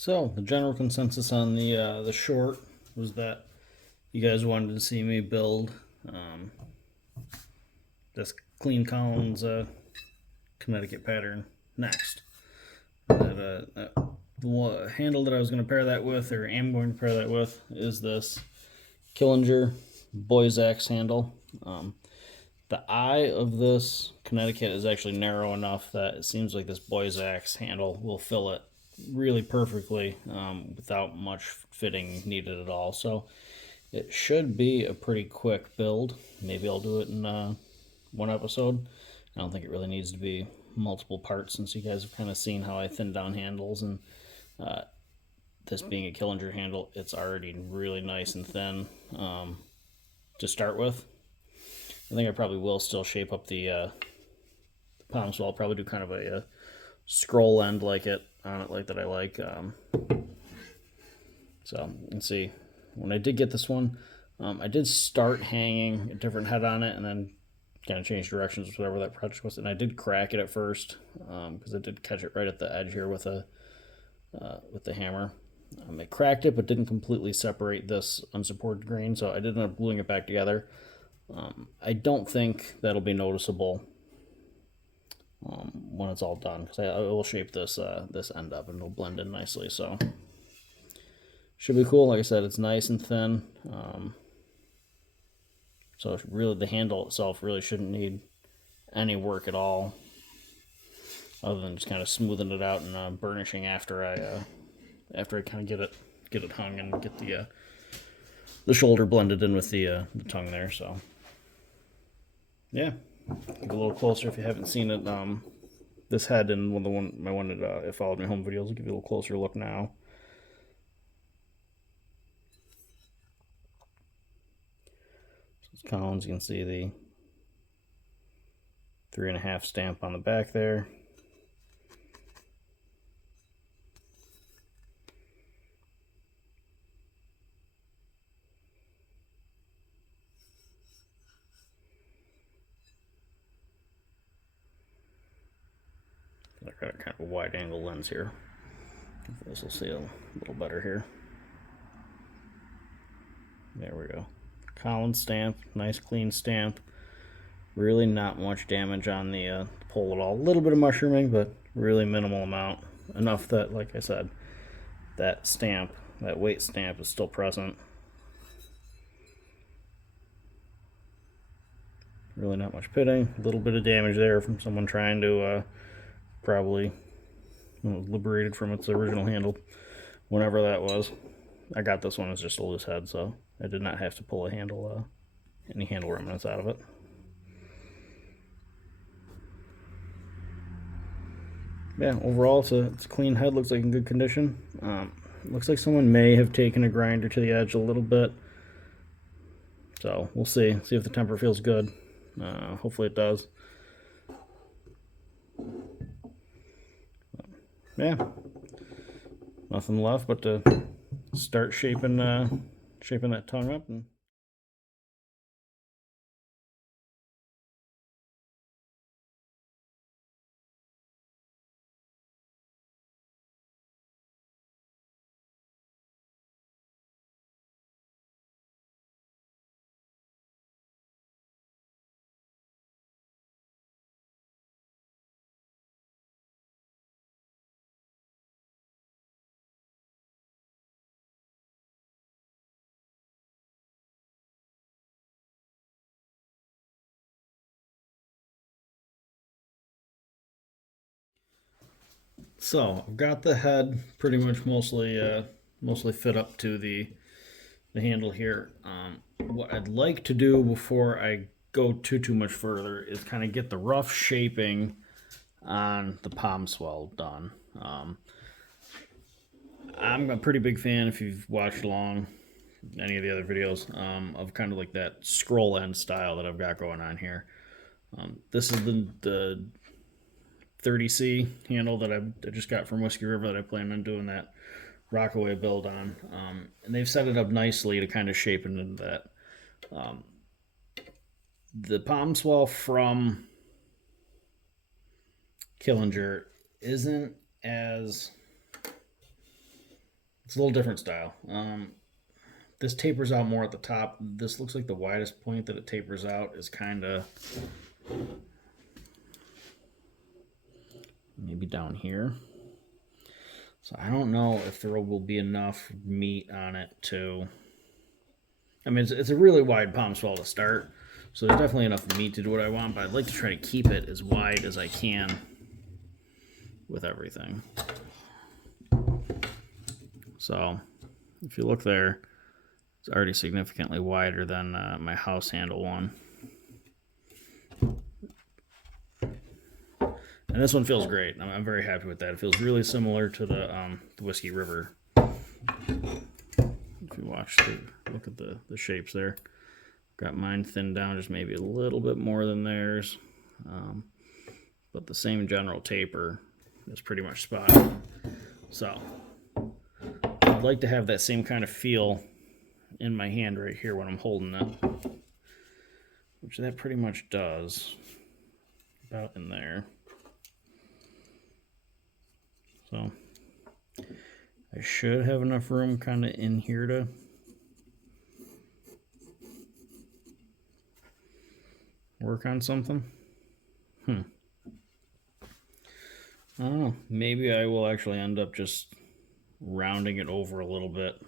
So the general consensus on the short was that you guys wanted to see me build this Clean Collins Connecticut pattern next. The handle that I was going to pair that with, or am going to pair that with, is this Killinger Boy's Axe handle. The eye of this Connecticut is actually narrow enough that it seems like this Boy's Axe handle will fill it really perfectly without much fitting needed at all. So it should be a pretty quick build. Maybe I'll do it in one episode. I don't think it really needs to be multiple parts, since you guys have kind of seen how I thin down handles, and this being a Killinger handle, it's already really nice and thin to start with. I think I probably will still shape up the palm, so I'll probably do kind of a scroll end like it on it, like that I like. So you can see when I did get this one, I did start hanging a different head on it, and then kind of change directions with whatever that project was. And I did crack it at first because I did catch it right at the edge here with the hammer. I cracked it, but didn't completely separate this unsupported grain, so I did end up gluing it back together. I don't think that'll be noticeable when it's all done, because I will shape this this end up and it'll blend in nicely. So should be cool. Like I said, it's nice and thin. So really, the handle itself really shouldn't need any work at all, other than just kind of smoothing it out and burnishing after I kind of get it hung and get the shoulder blended in with the tongue there. So yeah, get a little closer if you haven't seen it. This head in my one that followed my home videos will give you a little closer look now. Collins, you can see the 3.5 stamp on the back there. I've got kind of a wide angle lens here. This will see a little better here. There we go. Collins stamp, nice clean stamp. Really not much damage on the pole at all. A little bit of mushrooming, but really minimal amount. Enough that, like I said, that stamp, that weight stamp, is still present. Really not much pitting. A little bit of damage there from someone trying to probably liberated from its original handle, whenever that was. I got this one as just a loose head, so I did not have to pull a handle, any handle remnants out of it. Yeah, overall it's a clean head. Looks like in good condition. Looks like someone may have taken a grinder to the edge a little bit, so we'll see if the temper feels good. Hopefully it does. Yeah, nothing left but to start shaping that tongue up. And so I've got the head pretty much mostly fit up to the handle here. What I'd like to do before I go too much further is kind of get the rough shaping on the palm swell done. I'm a pretty big fan, if you've watched along any of the other videos, of kind of like that scroll end style that I've got going on here. This is the 30C handle that I just got from Whiskey River that I plan on doing that Rockaway build on. And they've set it up nicely to kind of shape it into that. The palm swell from Killinger isn't as It's a little different style. This tapers out more at the top. This looks like the widest point that it tapers out is kind of maybe down here. So I don't know if there will be enough meat on it to. I mean, it's a really wide palm swell to start, so there's definitely enough meat to do what I want, but I'd like to try to keep it as wide as I can with everything. So if you look there, it's already significantly wider than my house handle one. And this one feels great. I'm very happy with that. It feels really similar to the Whiskey River. If you look at the shapes there. Got mine thinned down just maybe a little bit more than theirs. But the same general taper is pretty much spot on. So I'd like to have that same kind of feel in my hand right here when I'm holding it. Which that pretty much does. About in there. So I should have enough room kind of in here to work on something. I don't know. Maybe I will actually end up just rounding it over a little bit.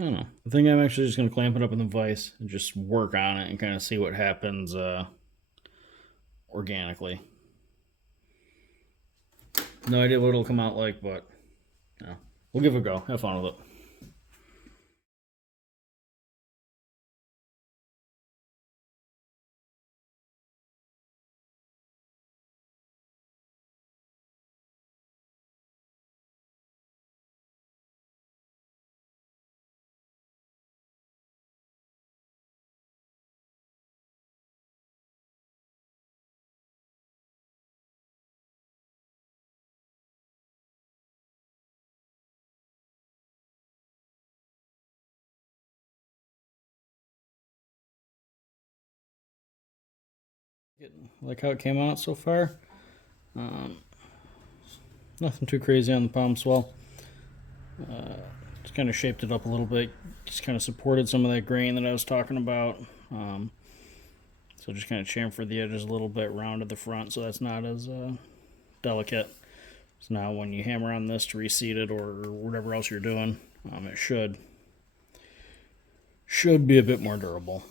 I don't know. I think I'm actually just going to clamp it up in the vise and just work on it and kind of see what happens organically. No idea what it'll come out like, but yeah, we'll give it a go. Have fun with it. Like how it came out so far. Nothing too crazy on the palm swell. Just kind of shaped it up a little bit. Just kind of supported some of that grain that I was talking about. So just kind of chamfered the edges a little bit, rounded the front so that's not as delicate. So now when you hammer on this to reseat it or whatever else you're doing, it should be a bit more durable.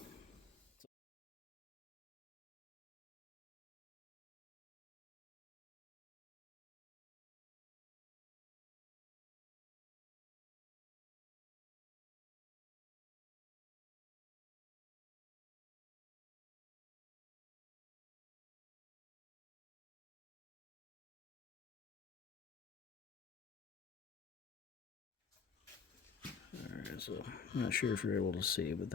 Alright, so I'm not sure if you're able to see, but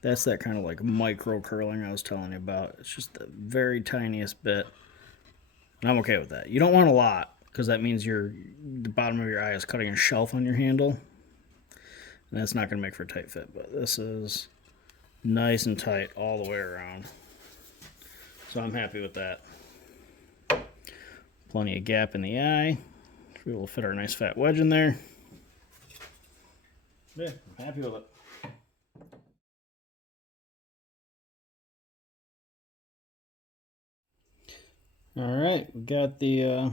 that's that kind of like micro curling I was telling you about. It's just the very tiniest bit. And I'm okay with that. You don't want a lot, because that means the bottom of your eye is cutting a shelf on your handle. And that's not going to make for a tight fit. But this is nice and tight all the way around. So I'm happy with that. Plenty of gap in the eye. We will fit our nice fat wedge in there. Yeah, I'm happy with it. All right, we got the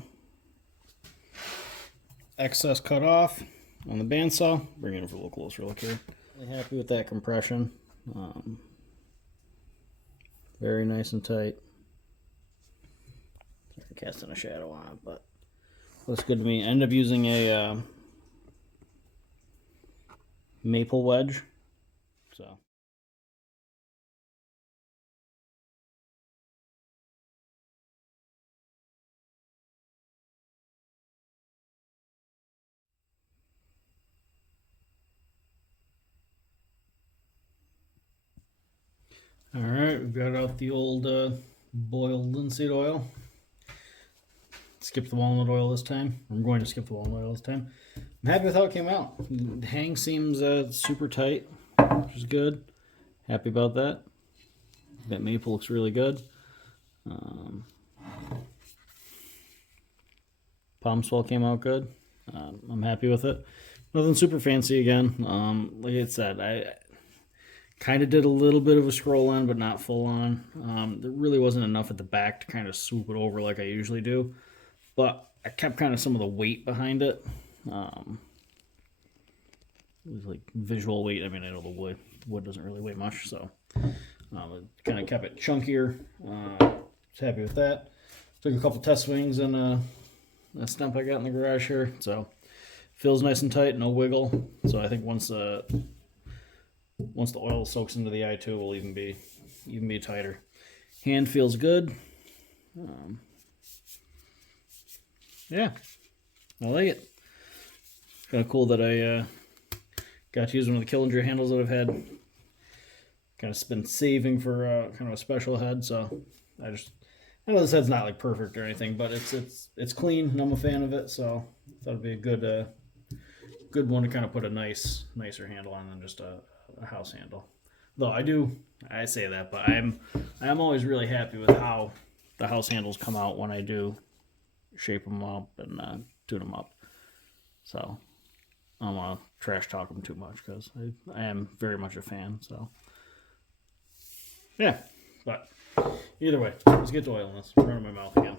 excess cut off on the bandsaw. Bring it in for a little closer look here. Really happy with that compression. Very nice and tight. Sorry, casting a shadow on it, but looks good to me. I ended up using a maple wedge. So. All right, we've got out the old boiled linseed oil. Skip the walnut oil this time. I'm going to skip the walnut oil this time. I'm happy with how it came out. The hang seems super tight, which is good. Happy about that. That maple looks really good. palm swell came out good. I'm happy with it. Nothing super fancy again. Like I said, I kind of did a little bit of a scroll on, but not full on. There really wasn't enough at the back to kind of swoop it over like I usually do. But I kept kind of some of the weight behind it. It was like visual weight. I mean, I know the wood doesn't really weigh much, so it kind of kept it chunkier. Was happy with that. Took a couple test swings and a stump I got in the garage here, so feels nice and tight, no wiggle. So I think once the oil soaks into the i2, it will even be tighter. Hand feels good. Yeah, I like it. Kind of cool that I got to use one of the Killinger handles that I've had. Kind of been saving for kind of a special head, so I know this head's not like perfect or anything, but it's clean and I'm a fan of it, so I thought it'd be a good one to kind of put a nicer handle on than just a house handle. Though I say that, but I'm always really happy with how the house handles come out when I do shape them up and tune them up. So I don't want to trash talk them too much because I am very much a fan. So yeah, but either way, let's get to oil in this. I'm running my mouth again.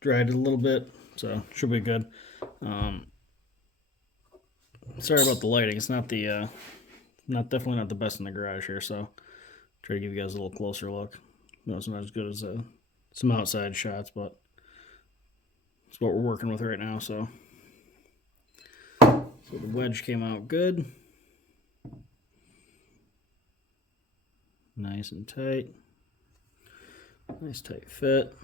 Dried it a little bit, so should be good. Sorry about the lighting. It's not definitely not the best in the garage here, so try to give you guys a little closer look. No, it's not as good as some outside shots, but it's what we're working with right now. So the wedge came out good, nice and tight, nice tight fit.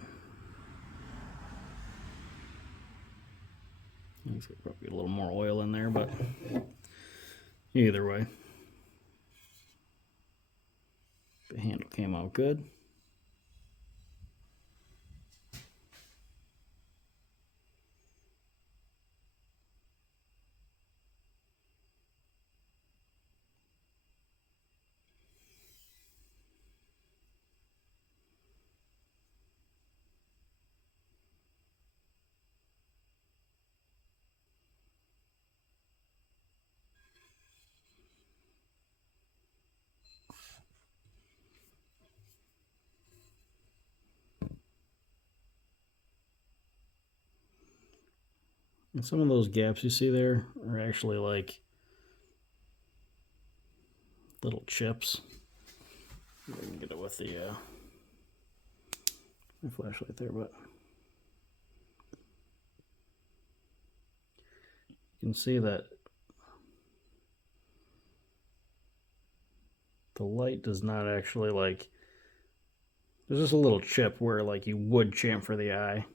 There's probably a little more oil in there, but either way, the handle came out good. And some of those gaps you see there are actually like little chips. I can get it with the my flashlight there, but you can see that the light does not actually like. There's just a little chip where like you would chamfer the eye.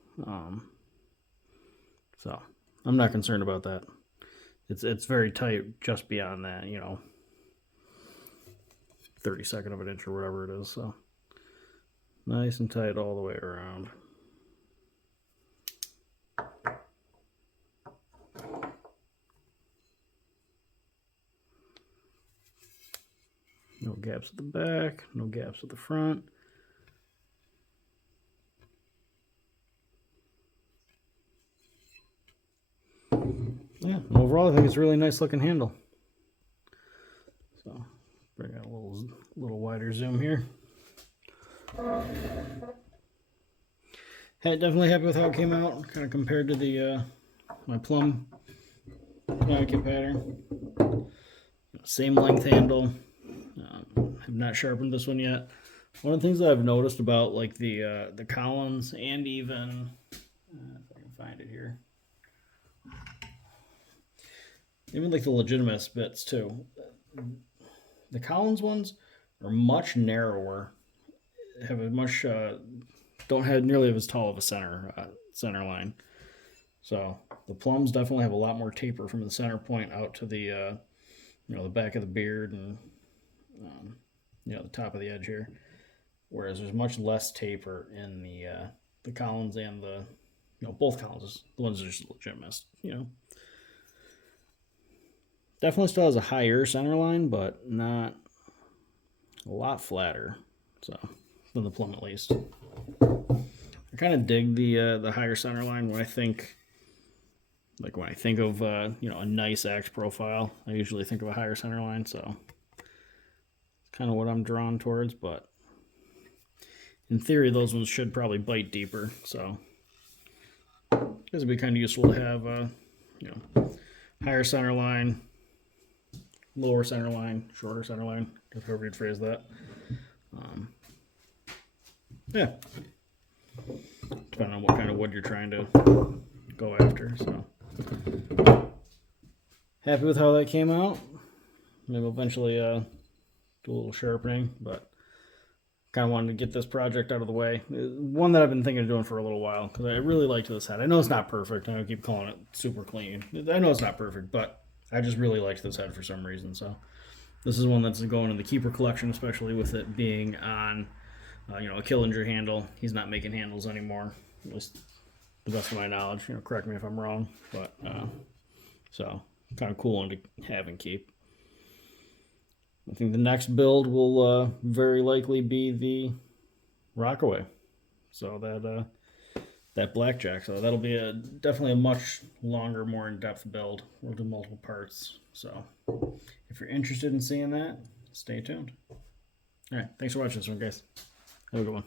So I'm not concerned about that. It's very tight just beyond that, 32nd of an inch or whatever it is. So nice and tight all the way around. No gaps at the back, no gaps at the front. Yeah, overall I think it's a really nice looking handle. So bring out a little wider zoom here. Hey, definitely happy with how it came out, kind of compared to the my plum Connecticut pattern. Same length handle. Have not sharpened this one yet. One of the things that I've noticed about like the Collins and even if I can find it here, even like the legitimate bits too. The Collins ones are much narrower, have a much don't have nearly as tall of a center line. So the plums definitely have a lot more taper from the center point out to the the back of the beard and um, the top of the edge here. Whereas there's much less taper in the Collins and the both Collinses. The ones that are just legitimate. Definitely still has a higher center line, but not a lot flatter. So than the plum at least. I kind of dig the higher center line when I think. Like when I think of a nice axe profile, I usually think of a higher center line, so it's kind of what I'm drawn towards. But in theory, those ones should probably bite deeper, so this would be kind of useful to have higher center line, lower center line, shorter center line, however you'd phrase that. Yeah, depending on what kind of wood you're trying to go after. So happy with how that came out. Maybe eventually do a little sharpening, but kind of wanted to get this project out of the way. One that I've been thinking of doing for a little while because I really liked this head. I know it's not perfect. I keep calling it super clean. I know it's not perfect, but I just really liked this head for some reason. So this is one that's going in the keeper collection, especially with it being on a Killinger handle. He's not making handles anymore, at least to the best of my knowledge. Correct me if I'm wrong, but so kind of cool one to have and keep. I think the next build will very likely be the Rockaway. So that blackjack. So that'll be definitely a much longer, more in-depth build. We'll do multiple parts. So if you're interested in seeing that, stay tuned. All right, thanks for watching this one, guys. Have a good one.